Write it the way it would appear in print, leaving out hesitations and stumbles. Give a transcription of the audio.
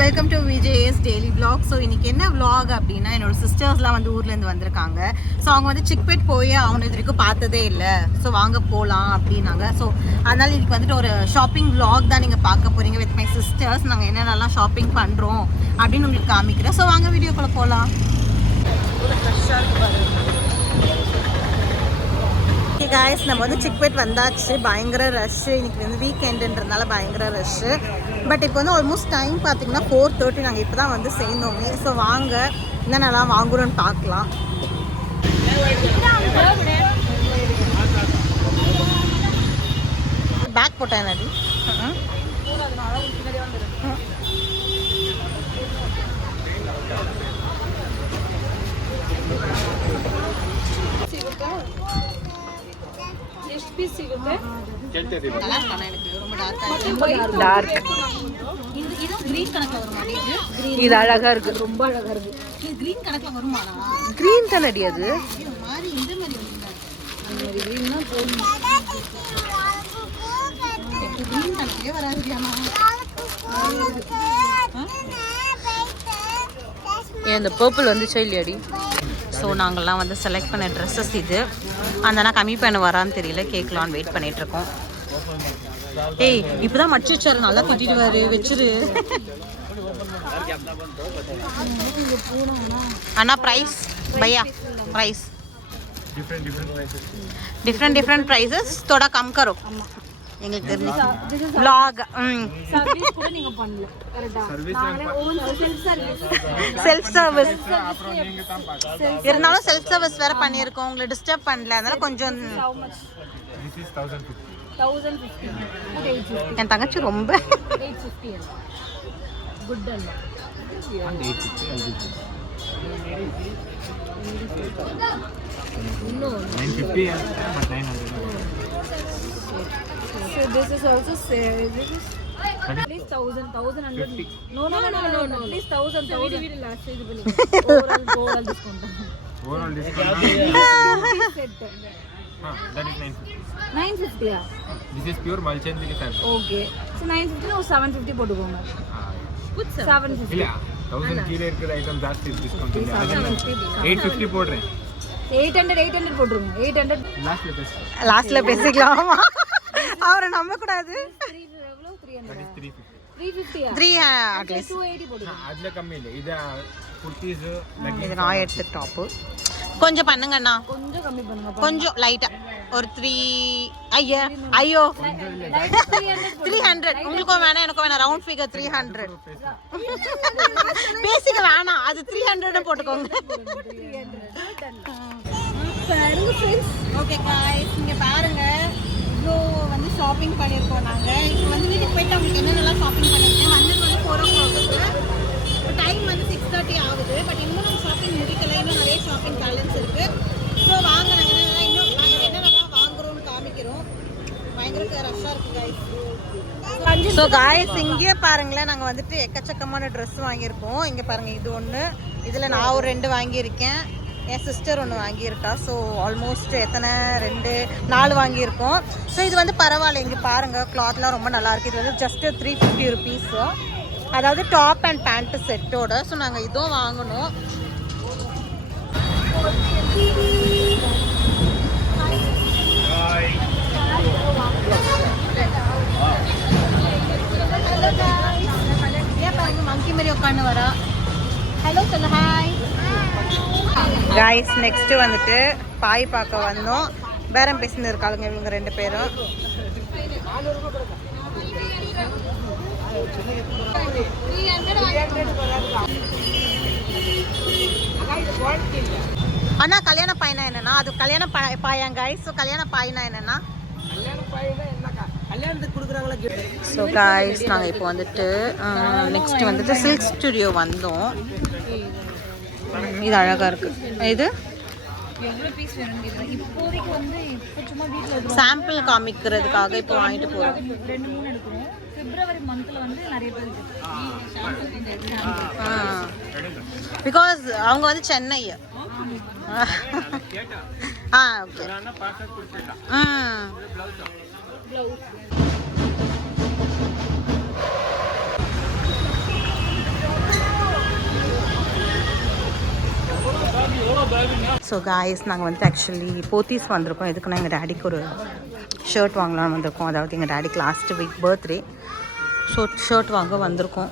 Welcome to VJS daily vlog. So இன்றைக்கி என்ன vlog அப்படின்னா, என்னோட சிஸ்டர்ஸ்லாம் வந்து ஊர்லேருந்து வந்திருக்காங்க. ஸோ அவங்க வந்து சிக்பேட் போய் அவங்க இது வரைக்கும் பார்த்ததே இல்லை. ஸோ வாங்க போகலாம் அப்படின்னாங்க. ஸோ அதனால் இன்றைக்கி வந்துட்டு ஒரு ஷாப்பிங் vlog தான் நீங்கள் பார்க்க போகிறீங்க வித் மை சிஸ்டர்ஸ். நாங்கள் என்னென்னலாம் ஷாப்பிங் பண்ணுறோம் அப்படின்னு உங்களுக்கு காமிக்கிறேன். ஸோ வாங்க வீடியோக்குள்ளே போகலாம். ஓகே காய்ஸ், நம்ம வந்து சிக்பேட் வந்தாச்சு. பயங்கர ரஷ்ஷு. இன்றைக்கி வந்து வீக்கெண்டுன்றதுனால பயங்கர ரஷ்ஷு. பட் இப்போ வந்து ஆல்மோஸ்ட் டைம் பார்த்தீங்கன்னா 4:30. நாங்கள் இப்போ தான் வந்து சேர்ந்தோமே. ஸோ வாங்க என்னென்னலாம் வாங்குறோன்னு பார்க்கலாம். பேக் போட்டேன் என்னடி இது அழகா இருக்கு, ரொம்ப அழகா இருக்கு. கிரீன் கணக்குல வருமா? கிரீன் தானடி அது. இந்த மாதிரி கிரீன்னா போதும். கிரீன் கணக்கே வராதுடியாமா. இந்த பர்பிள் வந்துச்சா இல்லையாடி? ஸோ நாங்கள்லாம் வந்து செலக்ட் பண்ண ட்ரெஸ்ஸஸ் இது. அந்த கம்மி பண்ண வரான்னு தெரியல, கேட்கலான்னு வெயிட் பண்ணிகிட்ருக்கோம். ஏய், இப்போ தான் மச்சு வச்சாரு, நல்லா திட்டிடுவாரு, வச்சிரு. அண்ணா ப்ரைஸ் பையா ப்ரைஸ் டிஃப்ரெண்ட் ப்ரைஸஸ் थोड़ा कम करो. எங்களுக்கு தெரிஞ்சு vlog சர்வீஸ் கூட நீங்க பண்ணல. கரெக்ட்டா? நாங்களே ஓன் செல்ஃப் சர்வீஸ் இருந்தாலும் செல்ஃப் சர்வீஸ் வேற பண்ணியிருக்கோம். உங்களை டிஸ்டர்ப் பண்ணல, அதனால கொஞ்சம். This is 1050. என் தங்கச்சி ரொம்ப 850 குட் அல்ல. and 850 no 950 but 900. So this is also this is at least 1150. No at least 1000 we last stage bani overall discount set that is 950 yeah. This is pure mulchandili fabric. Okay, so 950 no 750 போடுவோங்க. good 750 இல்ல 1000 கீழ இருக்கிற item ஜாஸ்தி discount இல்ல. 850 போடுறேன். 800 போடுறோம். 800 லாஸ்ட்ல பேசிக்கலாம். அவரை நம்ப கூடாது. 350 அட்லீஸ்ட் 280 போடுங்க. அதுல கம்மி இல்ல. இது குர்தீஸ் இது நான் எடுத்த டாப். கொஞ்சம் பண்ணுங்கண்ணா, கொஞ்சம் கம்மி பண்ணுங்க. கொஞ்சம் லைட்டா ஒரு 3. ஐயோ 300 உங்களுக்கும் வேணாம் எனக்கும் வேணாம். ரவுண்ட் ஃபிகர் 300 பேசிக்க வேணாம். அது 300 போட்டுக்கோங்க. ஓகே गाइस, இங்க பாருங்க இவ்வளோ வந்து ஷாப்பிங் பண்ணியிருக்கோம் நாங்கள். இப்போ வந்து வீட்டுக்கு போயிட்டு அவங்களுக்கு என்னென்னலாம் ஷாப்பிங் பண்ணியிருக்கேன். வந்தது வந்து 4 o'clock. டைம் வந்து 6:30 ஆகுது. பட் இன்னும் நம்ம ஷாப்பிங் முடிக்கல. இன்னும் நிறைய ஷாப்பிங் பேலன்ஸ் இருக்குது. ஸோ வாங்க, நாங்கள் என்னென்னலாம் வாங்குறோம்னு காமிக்கிறோம். பயங்கர ரஷ்ஷாக இருக்குது गाइस. ஸோ गाइस இங்கேயே பாருங்களேன், நாங்கள் வந்துட்டு எக்கச்சக்கமான ட்ரெஸ் வாங்கியிருக்கோம். இங்கே பாருங்கள், இது ஒன்று, இதில் நான் ஒரு 2 வாங்கியிருக்கேன். என் சிஸ்டர் ஒன்று வாங்கியிருக்கா. ஸோ ஆல்மோஸ்ட் எத்தனை 2 4 வாங்கியிருக்கோம். ஸோ இது வந்து பரவாயில்ல. இங்கே பாருங்கள், கிளாத்லாம் ரொம்ப நல்லாயிருக்கு. இது வந்து ஜஸ்ட்டு 350 rupees, அதாவது டாப் அண்ட் பேண்ட்டு செட்டோட. ஸோ நாங்கள் இதுவும் வாங்கணும். பாருங்க, மங்கி மாதிரி உட்காந்து வரா. ஹலோ சொல்லு, ஹாய் गाइस. நெக்ஸ்ட் வந்துட்டு பாய் பார்க்க வந்தோம். பேரம் பேசின்னு இருக்காளுங்க இவங்க 2 பேரும். அண்ணா கல்யாண பாய்னா என்னன்னா, அது கல்யாண பாயா गाइस. ஸோ கல்யாண பாய்னா என்னன்னா, ஸோ गाइस நாங்கள் இப்போ வந்துட்டு நெக்ஸ்ட் வந்துட்டு சில்க் ஸ்டுடியோ வந்தோம். இது அழகா இருக்கு. இது சாம்பிள் காமிக்கிறதுக்காக இப்போ வாங்கிட்டு போறோம். 2-3 எடுக்கிறோம். பிப்ரவரி மந்த்ல வந்து நிறைய பேர் பிகாஸ் அவங்க வந்து சென்னை. ஓகே. ஸோ காய்ஸ் நாங்கள் வந்து ஆக்சுவலி போத்தீஸ் வந்திருக்கோம். எதுக்குன்னா எங்கள் டேடிக்கு ஒரு ஷர்ட் வாங்கலாம்னு வந்திருக்கோம். அதாவது எங்கள் டேடிக்கு last week birthday. So shirt வாங்க வந்திருக்கோம்.